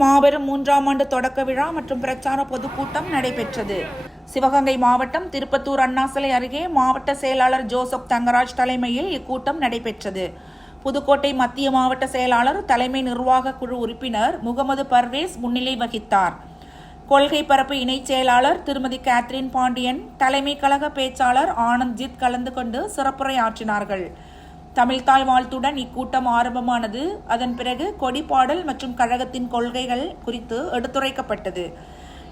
மாபெரும் 3ஆம் ஆண்டு தொடக்க விழா மற்றும் பிரச்சார பொதுக்கூட்டம் நடைபெற்றது. சிவகங்கை மாவட்டம் திருப்பத்தூர் அண்ணாசிலை அருகே மாவட்ட செயலாளர் ஜோசப் தங்கராஜ் தலைமையில் இக்கூட்டம் நடைபெற்றது. புதுக்கோட்டை மத்திய மாவட்ட செயலாளர் தலைமை நிர்வாக குழு உறுப்பினர் முகமது பர்வேஸ் முன்னிலை வகித்தார். கொள்கை பரப்பு இணைச் செயலாளர் திருமதி கேத்ரின் பாண்டியன், தலைமை கழக பேச்சாளர் ஆனந்த்ஜித் கலந்து கொண்டு சிறப்புரையாற்றினார்கள். தமிழ்தாய் வாழ்த்துடன் இக்கூட்டம் ஆரம்பமானது. அதன் பிறகு கொடிப்பாடல் மற்றும் கழகத்தின் கொள்கைகள் குறித்து எடுத்துரைக்கப்பட்டது.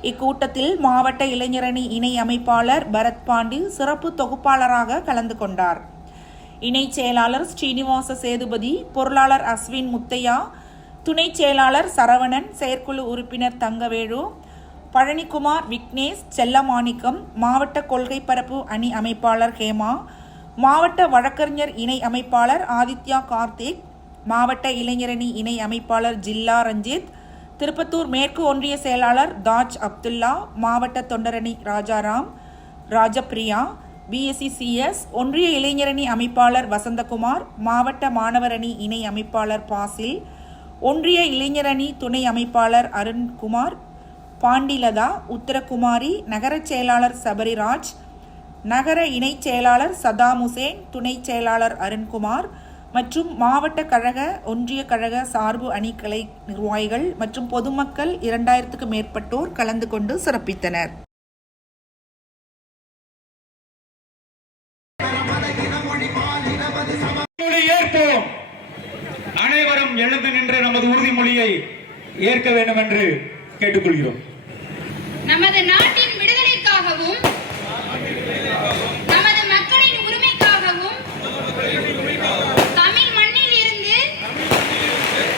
இக்கூட்டத்தில் மாவட்ட இளைஞரணி இணை அமைப்பாளர் பரத் பாண்டி சிறப்பு தொகுப்பாளராக கலந்து கொண்டார். இணை செயலாளர் ஸ்ரீனிவாச சேதுபதி, பொருளாளர் அஸ்வின் முத்தையா, துணை செயலாளர் சரவணன், செயற்குழு உறுப்பினர் தங்கவேலு, பழனிக்குமார், விக்னேஷ், செல்லமாணிக்கம், மாவட்ட கொள்கை பரப்பு அணி அமைப்பாளர் ஹேமா, மாவட்ட வழக்கறிஞர் இணை அமைப்பாளர் ஆதித்யா கார்த்திக், மாவட்ட இளைஞரணி இணை அமைப்பாளர் ஜில்லா ரஞ்சித், திருப்பத்தூர் மேற்கு ஒன்றிய செயலாளர் தாஜ் அப்துல்லா, மாவட்ட தொண்டரணி ராஜாராம், ராஜபிரியா, பிஎஸ்சிசிஎஸ் ஒன்றிய இளைஞரணி அமைப்பாளர் வசந்தகுமார், மாவட்ட மாணவரணி இணை அமைப்பாளர் பாசில், ஒன்றிய இளைஞரணி துணை அமைப்பாளர் அருண்குமார், பாண்டிலதா, உத்தரகுமாரி, நகர செயலாளர் சபரிராஜ், நகர இணை செயலாளர் சதாம் ஹுசேன், துணை செயலாளர் அருண்குமார் மற்றும் மாவட்ட கழக ஒன்றிய கழக சார்பு அணி கிளை நிர்வாகிகள் மற்றும் பொதுமக்கள் 2000க்கும் மேற்பட்டோர் கலந்து கொண்டு சிறப்பித்தனர். அனைவரும் எழுந்து நின்று நமது உறுதிமொழியை ஏற்க வேண்டும் என்று கேட்டுக்கொள்கிறோம். நமது நாட்டின் விடுதலைக்காகவும் நமது மக்களின் உரிமைக்காகவும் தமிழ் மண்ணில் இருந்து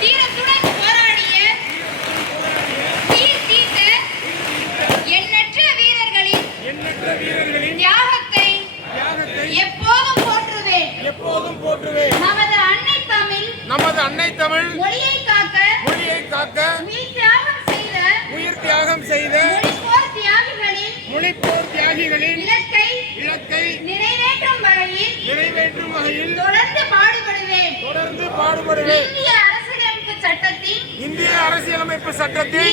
தீரத்துடன் போராடிய தீர்த்த எண்ணற்ற வீரர்களின் தியாகத்தை எப்போதும் போற்றுவேன். நமது அன்னை தமிழ் மொழியை காக்க உயிர் தியாகம் செய்த மொழிப்போர் தியாகிகளின் இலக்கை நிறைவேற்றும் வகையில் தொடர்ந்து பாடுபடுவேன். இந்திய அரசியலமைப்பு சட்டத்தின்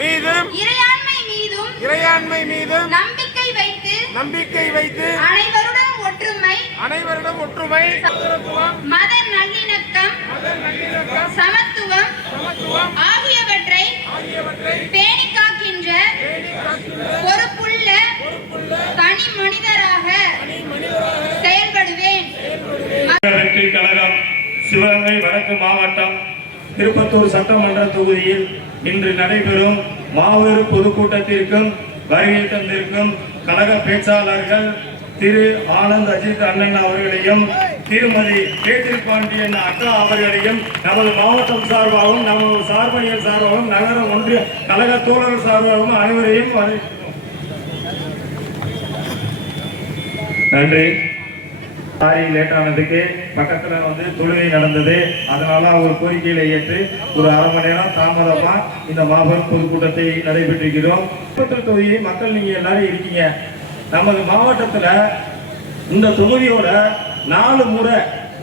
மீதும் இறையாண்மை மீதும் நம்பிக்கை வைத்து அனைவருடன் ஒற்றுமை மத நல்லிணக்கம் சமத்துவம் ஆகியவற்றை பேணி காக்கின்ற பொறுப்புள்ள தனி மனிதராக செயல்படுவேன். கழகம் சிவகங்கை வடக்கு மாவட்டம் திருப்பத்தூர் சட்டமன்ற தொகுதியில் இன்று நடைபெறும் மாபெரும் பொதுக்கூட்டத்திற்கும் வருகை தந்திருக்கும் கழக பேச்சாளர்கள் திரு ஆனந்த் அஜித் அண்ணன் அவர்களையும் திருமதி கேத்ரின் பாண்டியன் அக்கா அவர்களையும் நமது மாவட்டம் சார்பாகவும் நமது சார்பணிகள் சார்பாகவும் நகர ஒன்றிய கழக தோழர்கள் சார்பாகவும் அனைவரையும் நன்றி. லேட்டானதுக்கு பக்கத்துல தொழுகை நடந்தது. அதனால அவர் கோரிக்கையில ஏற்று ஒரு அரை மணி நேரம் தாமதமா இந்த மாபெரும் பொதுக்கூட்டத்தை நடைபெற்றிருக்கிறோம். தொகுதி மக்கள் நீங்க எல்லாரும் இருக்கீங்க. நமது மாவட்டத்துல இந்த தொகுதியோட 4 முறை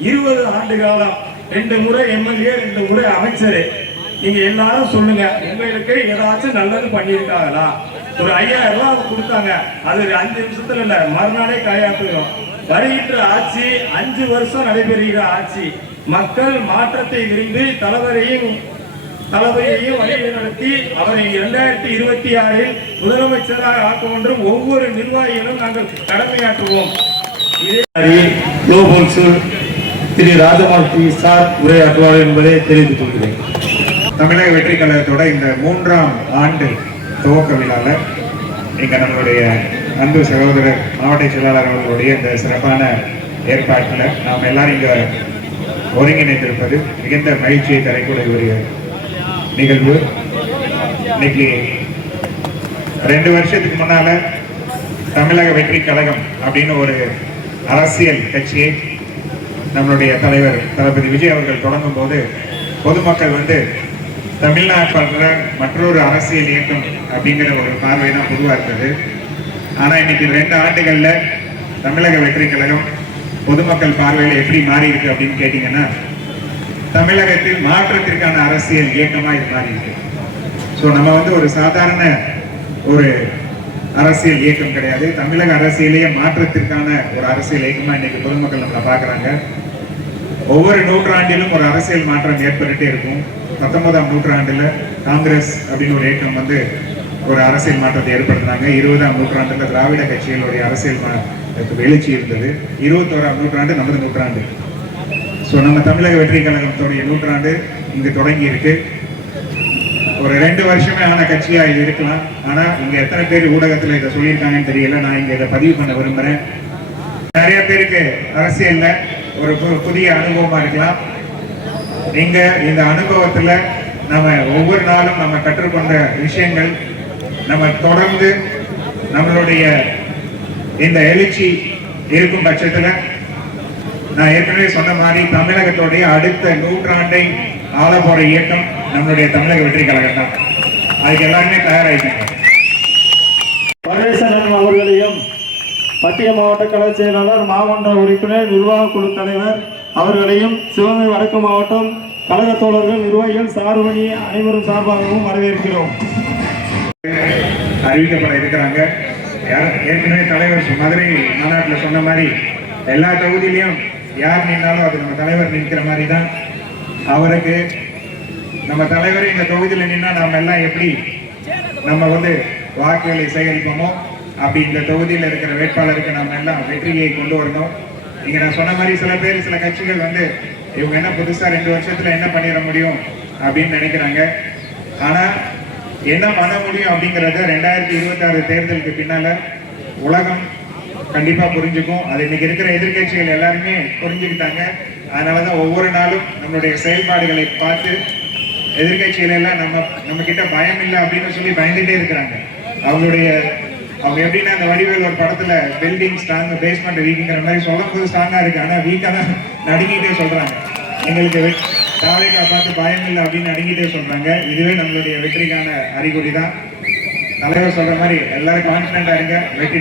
20 ஆண்டு காலம் 2 முறை எம்எல்ஏ 2 முறை அமைச்சர். நீங்க எல்லாரும் சொல்லுங்க, உங்களுக்கு ஏதாச்சும் நல்லது பண்ணியிருக்காங்களா? ஒரு 5000 ரூபாய் கொடுத்தாங்க, அது 5 நிமிஷத்துல இல்ல மறுநாளே கையாட்டுகிறோம். வருகின்ற ஆட்சி 5 வருஷம் நடைபெறுகிற ஆட்சி. மக்கள் மாற்றத்தை விரும்பி தலைவரையும் வழிநடத்தி அவரை 2026 முதலமைச்சராக ஆக்கும் என்று ஒவ்வொரு நிர்வாகிகளும் நாங்கள் கடமையாற்றுவோம். திரு ராஜமூர்த்தி சார் உரையாற்றுவார் என்பதை தெரிவித்துக் கொள்கிறேன். தமிழக வெற்றி கழகத்தோட இந்த 3ஆம் ஆண்டு துவக்க விழாவில் இங்க நம்மளுடைய அன்பு சகோதரர் மாவட்ட செயலாளர் அவர்களுடைய இந்த சிறப்பான ஏற்பாட்டில் நாம் எல்லாரும் இங்க ஒருங்கிணைந்திருப்பது மிகுந்த மகிழ்ச்சியை தரக்கூடிய ஒரு நிகழ்வு. இன்னைக்கு 2 வருஷத்துக்கு முன்னால தமிழக வெற்றி கழகம் அப்படின்னு ஒரு அரசியல் கட்சியை நம்மளுடைய தலைவர் தளபதி விஜய் அவர்கள் தொடங்கும் போது பொதுமக்கள் தமிழ்நாட்டில் மற்றொரு அரசியல் இயக்கம் அப்படிங்கிற ஒரு பார்வை தான் பொதுவாக இருந்தது. ஆனால் இன்னைக்கு 2 ஆண்டுகளில் தமிழக வெற்றி கழகம் பொதுமக்கள் பார்வையில் எப்படி மாறி இருக்கு அப்படின்னு கேட்டீங்கன்னா, தமிழகத்தில் மாற்றத்திற்கான அரசியல் இயக்கமா இது மாறி இருக்கு. ஸோ நம்ம வந்து ஒரு சாதாரண ஒரு அரசியல் இயக்கம் கிடையாது, தமிழக அரசியலையே மாற்றத்திற்கான ஒரு அரசியல் இயக்கமா இன்னைக்கு பொதுமக்கள் நம்மளை பார்க்குறாங்க. ஒவ்வொரு நூற்றாண்டிலும் ஒரு அரசியல் மாற்றம் ஏற்பட்டுட்டே இருக்கும். 19ஆம் நூற்றாண்டுல காங்கிரஸ் அப்படின்னு ஒரு இயக்கம் வந்து ஒரு அரசியல் மாற்றத்தை ஏற்படுத்தினாங்க. 20ஆம் நூற்றாண்டுல திராவிட கட்சிகளுடைய அரசியல் எழுச்சி இருந்தது. 21ஆம் நூற்றாண்டு நமது நூற்றாண்டு. ஸோ நம்ம தமிழக வெற்றி கழகத்துடைய நூற்றாண்டு இங்கு தொடங்கி இருக்கு. ஒரு 2 வருஷமே ஆன கட்சியா இது இருக்கலாம். ஆனா இங்க எத்தனை பேர் ஊடகத்துல இதை சொல்லியிருக்காங்கன்னு தெரியல. நான் இங்க இதை பதிவு பண்ண விரும்புறேன். நிறைய பேருக்கு அரசியல்ல ஒரு புதிய அனுபவமா இருக்கலாம். நீங்க இந்த அனுபவத்துல நம்ம ஒவ்வொரு நாளும் நம்ம கற்றுக்கொண்ட விஷயங்கள், நம்ம தொடர்ந்து நம்மளுடைய இந்த எழுச்சி இருக்கும் பட்சத்துல, நான் ஏற்கனவே சொன்ன மாதிரி தமிழகத்துடைய அடுத்த நூற்றாண்டை ஆள போற இயக்கம் நம்மளுடைய தமிழக வெற்றி கழகம் தான். அதுக்கு எல்லாருமே தயாராகிட்டாங்க. பரமேஸ்வரன் அவர்களையும் மத்திய மாவட்ட கழக செயலாளர், மாவட்ட உறுப்பினர், நிர்வாக குழு தலைவர் அவர்களையும் சிவகங்கை வடக்கு மாவட்டம் கழக தோழர்கள், நிர்வாகிகள், சார்பணி அனைவரும் சார்பாகவும் வரவேற்கிறோம். அறிவிக்கப்பட இருக்கிறாங்க. ஏற்கனவே தலைவர் மதுரை மாநாட்டில் சொன்ன மாதிரி எல்லா தொகுதியிலையும் யார் நின்றாலும் அது நம்ம தலைவர் நிற்கிற மாதிரி தான். அவருக்கு நம்ம தலைவர் இந்த தொகுதியில் நின்னா நம்ம எல்லாம் எப்படி நம்ம வந்து வாக்குகளை சேகரிப்போமோ அப்படி இந்த தொகுதியில் இருக்கிற வேட்பாளருக்கு நம்ம எல்லாம் வெற்றியை கொண்டு வரணும். இங்க நான் சொன்ன மாதிரி சில பேர், சில கட்சிகள் வந்து இவங்க என்ன புதுசா 2 வருஷத்துல என்ன பண்ணிட முடியும் அப்படின்னு நினைக்கிறாங்க. ஆனா என்ன பண்ண முடியும் அப்படிங்கறத 2026 தேர்தலுக்கு பின்னால உலகம் கண்டிப்பா புரிஞ்சுக்கும். அது இன்னைக்கு இருக்கிற எதிர்கட்சிகள் எல்லாருமே புரிஞ்சுக்கிட்டாங்க. அதனாலதான் ஒவ்வொரு நாளும் நம்மளுடைய செயல்பாடுகளை பார்த்து எதிர்கட்சிகள் எல்லாம் நம்ம கிட்ட பயம் இல்லை அப்படின்னு சொல்லி பயந்துட்டே இருக்கிறாங்க. அவங்க எப்படின்னா அந்த வடிவேல் ஒரு படத்துல பில்டிங் ஸ்ட்ராங் பேஸ்மெண்ட் வீக்குங்கிற மாதிரி சொல்லும் போது ஸ்ட்ராங்கா இருக்கு, ஆனா வீக்கா தான் நடுங்கிட்டே சொல்றாங்க. எங்களுக்கு தாவேக்கா பார்த்து பயம் இல்லை அப்படின்னு நடுங்கிட்டே சொல்றாங்க. இதுவே நம்மளுடைய வெற்றிக்கான அறிகுறி தான். தலைவர் சொல்ற மாதிரி எல்லாரும் கான்பிடண்டா இருங்க, வெற்றி